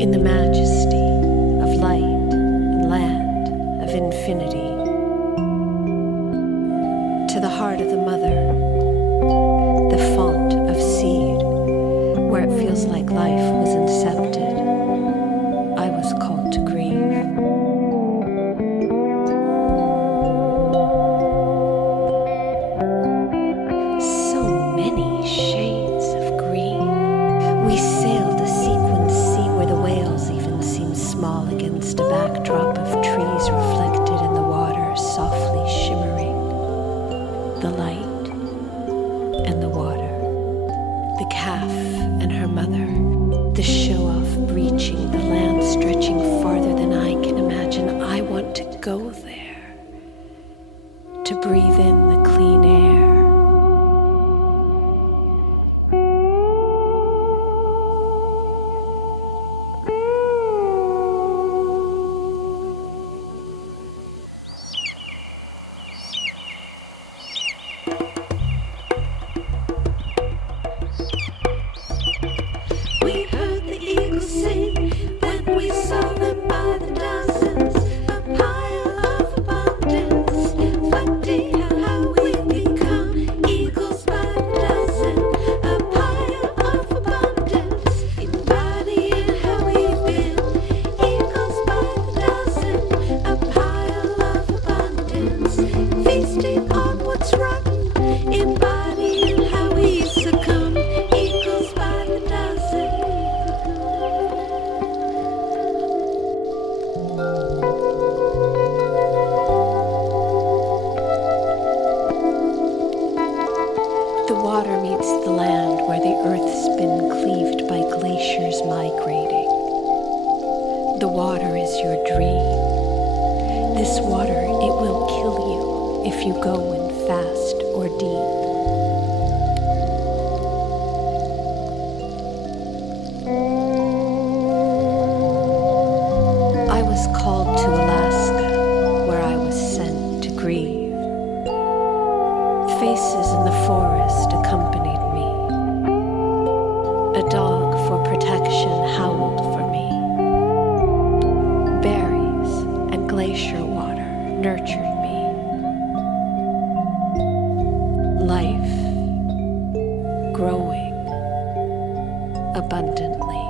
In the majesty of light and land, of infinity, to the heart of the mother, the font of seed, where it feels like life was incepted, I was called to grieve. So many shades of green. We sailed a sequin sea where the whales even seemed small against a backdrop of trees reflected in the water, softly shimmering. The light and the water, the calf and her mother, the show-off breaching, the land stretching farther than I can imagine. I want to go there, to breathe in the clean air. We heard the eagles sing when we saw them by the dozens, a pile of abundance. Funny how we've become eagles by the dozen, a pile of abundance. Embodying how we've been eagles by the dozen, a pile of abundance. Feasting on what's rotten, embodying how we succumb, eagles by the dozen. The water meets the land where the earth's been cleaved by glaciers migrating. The water is your dream. This water, it will kill you if you go in fast or deep. I was called to Alaska, where I was sent to grieve. Faces in the forest accompanied me. A dog for protection howled for me. Berries and glacier water nurtured me. Life growing abundantly.